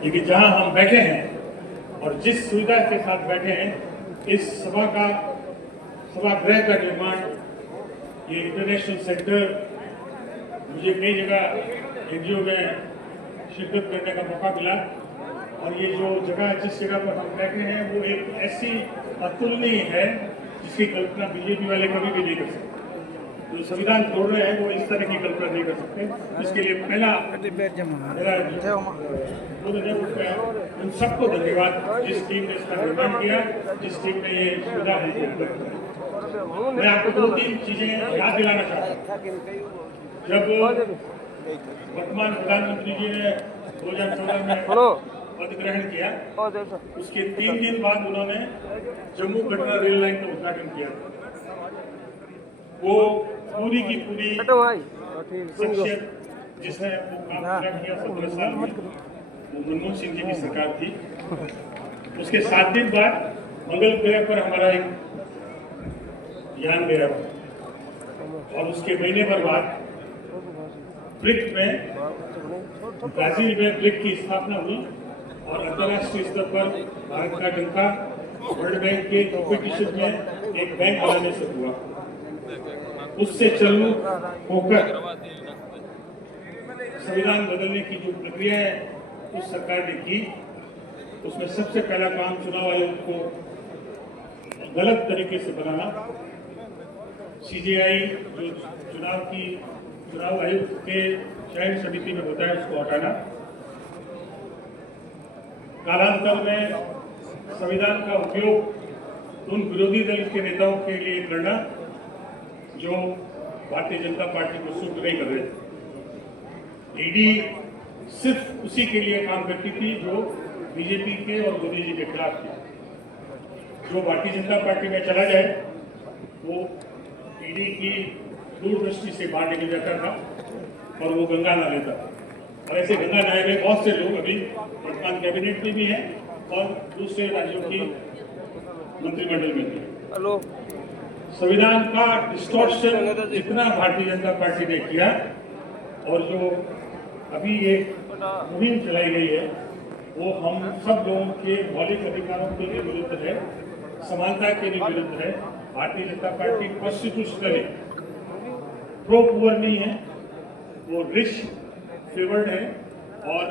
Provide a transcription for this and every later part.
क्योंकि जहां हम बैठे हैं और जिस सुविधा के साथ बैठे हैं, इस सभागृह का निर्माण, ये इंटरनेशनल सेंटर, मुझे कई जगह एनजीओ में शिरकत करने का मौका मिला और ये जो जगह जिस जगह पर हम बैठे हैं वो एक ऐसी अतुलनीय है जिसकी कल्पना बीजेपी वाले कभी भी नहीं कर सकते। जो संविधान तोड़ रहे हैं वो इस तरह की कल्पना नहीं कर सकते। इसके लिए पहला मेरा उन सबको धन्यवाद जिस टीम ने इसका निर्माण किया, जिस टीम ने ये सुविधा हमको उपलब्ध कराई। मैं आपको 2-3 चीजें याद दिलाना चाहता हूँ। जब वर्तमान प्रधानमंत्री जी ने 2014 में पद ग्रहण किया, उसके 3 दिन बाद उन्होंने जम्मू कटरा रेल लाइन का उद्घाटन किया। वो पूरी की पूरी शख्सियत जिसने काम पूरा किया 17 साल में, वो मनमोहन सिंह जी की सरकार थी। उसके 7 दिन बाद मंगल ग्रह पर हमारा एक यान गया और उसके महीने भर बाद ब्रिक्स में, ब्राजील में ब्रिक्स की स्थापना हुई और अंतर्राष्ट्रीय स्तर पर भारत का डंका वर्ल्ड बैंक के कॉम्पिटिशन में एक बैंक बनाने से हुआ। उससे चालू होकर संविधान बदलने की जो प्रक्रिया है उस सरकार ने की, उसमें सबसे पहला काम चुनाव आयोग को गलत तरीके से बनाना, सीजेआई जो चुनाव आयोग के चयन समिति में होता है उसको हटाना, कालांतर में संविधान का उपयोग उन विरोधी दल के नेताओं के लिए करना जो भारतीय जनता पार्टी को सूट नहीं कर रहे थे। ईडी सिर्फ उसी के लिए काम करती थी जो बीजेपी के और मोदी जी के खिलाफ थी। जो भारतीय जनता पार्टी में चला जाए वो ईडी की दूरदृष्टि से बाहर निकल जाता था और वो गंगा नहा लेता था। और ऐसे गंगा नहाए हुए बहुत से लोग अभी वर्तमान कैबिनेट में भी हैं और दूसरे राज्यों की मंत्रिमंडल में भी। संविधान का डिस्टॉर्शन जितना भारतीय जनता पार्टी ने किया और जो अभी ये मुहिम चलाई गई है वो हम सब लोगों के मौलिक अधिकारों के भी विरुद्ध है, समानता के भी विरुद्ध है। Bharatiya Janata party constitutionally pro poor नहीं है, वो रिच फेवर्ड है और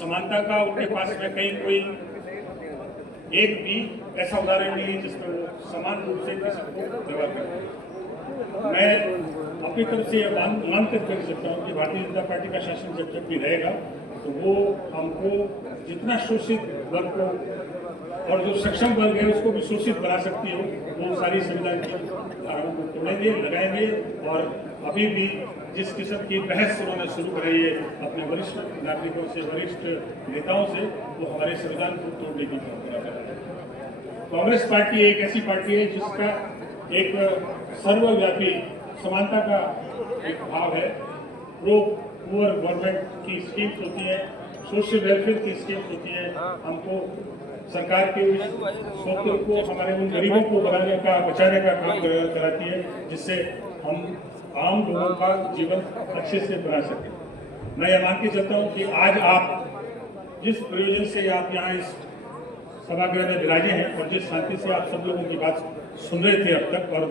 समानता का उनके पास में कहीं कोई एक भी ऐसा उदाहरण नहीं है जिसमें वो समान रूप से किसी को व्यवहार करें। मैं अपनी तरफ से यह मान कर सकता हूँ कि भारतीय जनता पार्टी का शासन जब तक भी रहेगा तो वो हमको जितना शोषित वर्ग को और जो सक्षम वर्ग है उसको भी शोषित बना सकती हो, वो सारी संविधान की धाराओं को तोड़ेंगे, लगाएंगे। और अभी भी जिस किस्म की बहस उन्होंने शुरू कराई है अपने वरिष्ठ नागरिकों से, वरिष्ठ नेताओं से, वो हमारे संविधान को तोड़ने की कोशिश कर रहे हैं। कांग्रेस पार्टी एक ऐसी पार्टी है जिसका एक सर्वव्यापी समानता का एक भाव है। प्रो पुअर गवर्नमेंट की स्कीम्स होती है, सोशल वेलफेयर की स्कीम्स होती है। हमको सरकार के उस स्रोतों को हमारे उन गरीबों को बनाने का, बचाने का काम कराती है जिससे हम आम लोगों का जीवन अच्छे से बना सकें। मैं यह मान के चलता हूँ कि आज आप जिस प्रयोजन से आप यहाँ इस सभागृह में विराजे हैं और जिस शांति से आप सब लोगों की बात सुन रहे थे अब तक, और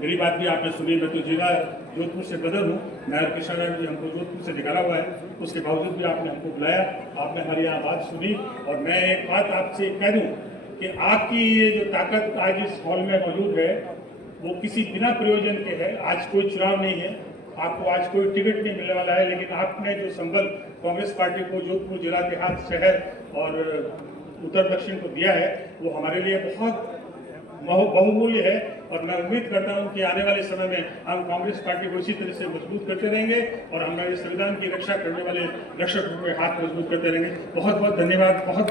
मेरी बात भी आपने सुनी। मैं तो जिला जोधपुर से बदल हूँ, नायब किशन राय जी हमको जोधपुर से निकाला हुआ है, उसके बावजूद भी आपने हमको बुलाया, आपने हमारी यहाँ बात सुनी। और मैं एक बात आपसे कह दूँ कि आपकी ये जो ताकत आज इस हॉल में मौजूद है वो किसी बिना प्रयोजन के है। आज कोई चुनाव नहीं है, आपको आज कोई टिकट नहीं मिलने वाला है, लेकिन आपने जो संबल कांग्रेस पार्टी को जोधपुर जिला देहात शहर और उत्तर दक्षिण को दिया है वो हमारे लिए बहुत बहुमूल्य है। और मैं उम्मीद करता हूं कि आने वाले समय में हम कांग्रेस पार्टी को इसी तरह से मजबूत करते रहेंगे और हमारे संविधान की रक्षा करने वाले रक्षकों के हाथ मजबूत करते रहेंगे। बहुत बहुत धन्यवाद। बहुत बहुत